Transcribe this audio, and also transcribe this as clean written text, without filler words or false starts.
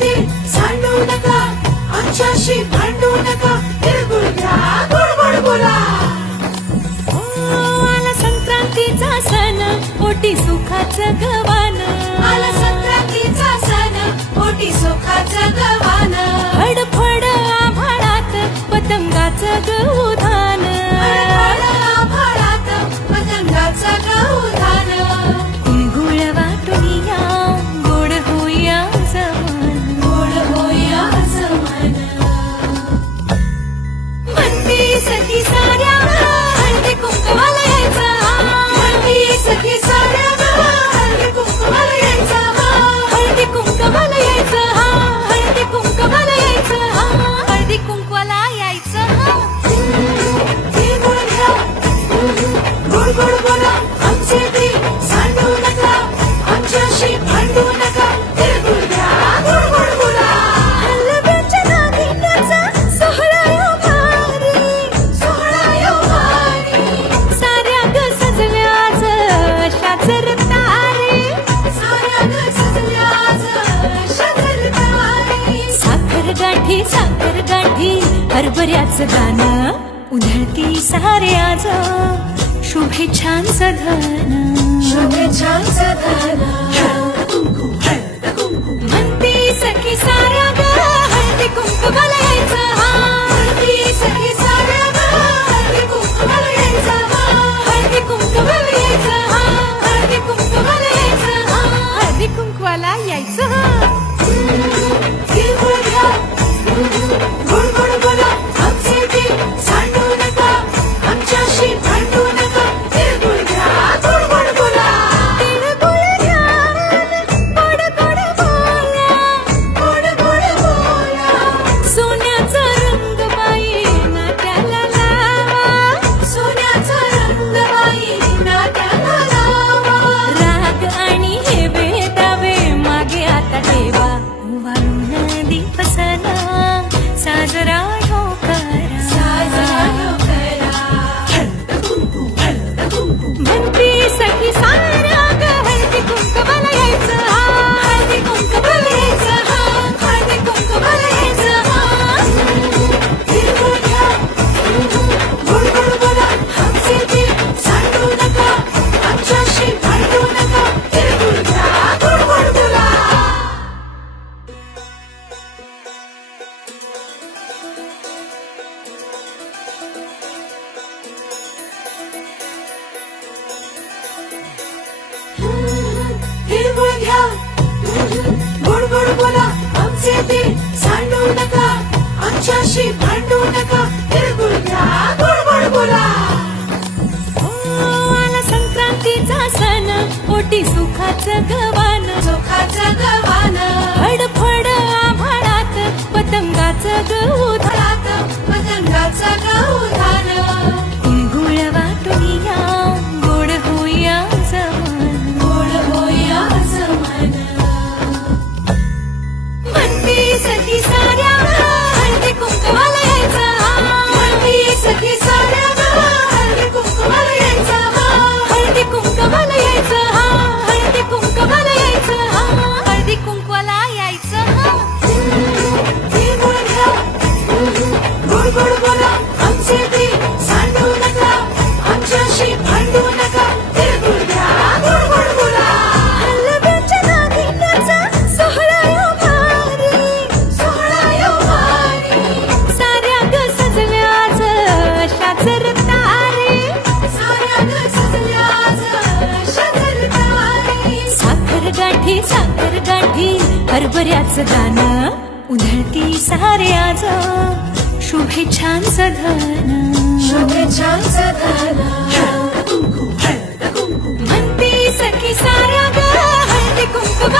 ते सांडू नका, आमच्याशी भांडू नका, तिळगुळ घ्या, गोड गोड बोला. आला संक्रांतीचा सण, पोटी सुखाचं गवान. आला संक्रांतीचा सण, पोटी सुखाचं गवान. फडफड आभाळात पतंगाचं गहुधान. फडफड आभाळात पतंगाचं गहुधान. तिळगुळ वाटून या, गोड होया जमान. गोड होया जमान. म्हणती सखी साऱ्या हळदी कुंकवाला यायचं. म्हणती सखी साऱ्या हळदी कुंकवाला यायचं. हळदी कुंकवाला यायचं. हळदी कुंकवाला यायचं. हळदी कुंकवाला यायचं. तिळगुळ घ्या, गोड गोड बोला, आमचे ते सांडू नका, आमच्याशी भांडू नका, तिळगुळ घ्या, गोड गोड बोला. हलव्याच्या नागिन्याचा सोहळा यो भारी. सोहळा यो भारी. साऱ्या ग सजल्या आज अशाच रतारे. साऱ्या ग सजल्या आज अशाच रतारे. साखर गाठी हरभऱ्याचं गाणं. उधळती सारे आज शुभेच्छांचं धन. शुभेच्छांचं धन. म्हणती सखी साऱ्या ग हळदी कुंकवाला यायचं. म्हणती सखी साऱ्या हळदी कुंकवाला यायचं. हळदी कुंकवाला यायचं. हळदी कुंकवाला यायचं. हळदी कुंकवाला यायचं. तिळगुळ घ्या, गोड गोड बोला, आमचे ते सांडू नका, आमच्याशी भांडू नका, तिळगुळ घ्या, गोड गोड बोला. तिळगुळ घ्या, गोड गोड बोला. गोड गोड बोला. सोन्याचा रंग बाई नाट्याला लावा. सोन्याचा रंग बाई नाट्याला लावा. राग आणि हे वेदावे मागे आता ठेवा. वाळून दिवसना साजरा हो करा. साजरा हो करा. म्हणती सखी साऱ्या ग हळदी कुंकवाला यायचं. हळदी कुंकवाला यायचं. हळदी कुंकवाला यायचं. तिळगुळ घ्या, गोड गोड बोला, आमचे ते सांडू नका, आमच्याशी भांडू नका, तिळगुळ घ्या, गोड गोड बोला. तिळगुळ घ्या, गोड गोड बोला, आमचे ते सांडू नका, आमच्याशी भांडू नका, तिळगुळ घ्या, गोड गोड बोला. आला संक्रांतीचा सण, पोटी सुखाचं गवान. सुखाचं गवान. फडफड आभाळात पतंगाचं गहुधान. पतंगाचं गहुधान. तिळगुळ वाटून या, गोड होया जमान. गोड होया जमान. म्हणती सखी साऱ्या हळदी कुंकवाला यायचं. म्हणती सखी साऱ्या हळदी कुंकवाला यायचं. हळदी कुंकवाला यायचं. हळदी कुंकवाला यायचं. हळदी कुंकवाला यायचं. तिळगुळ घ्या, गोड गोड बोला, आमचे ते सांडू नका, आमच्याशी भांडू नका, तिळगुळ घ्या, गोड गोड बोला. हलव्याच्या नागिन्याचा सोहळा यो भारी. सोहळा यो भारी. साऱ्या ग सजल्या आज अशाच रतारे. साऱ्या ग सजल्या आज अशाच रतारे. साखर गाठी हरभऱ्याचं गाणं. उधळती सारे आज शुभेच्छांचं धन. शुभेच्छांचं धन. म्हणती सखी साऱ्या ग हळदी कुंकवाला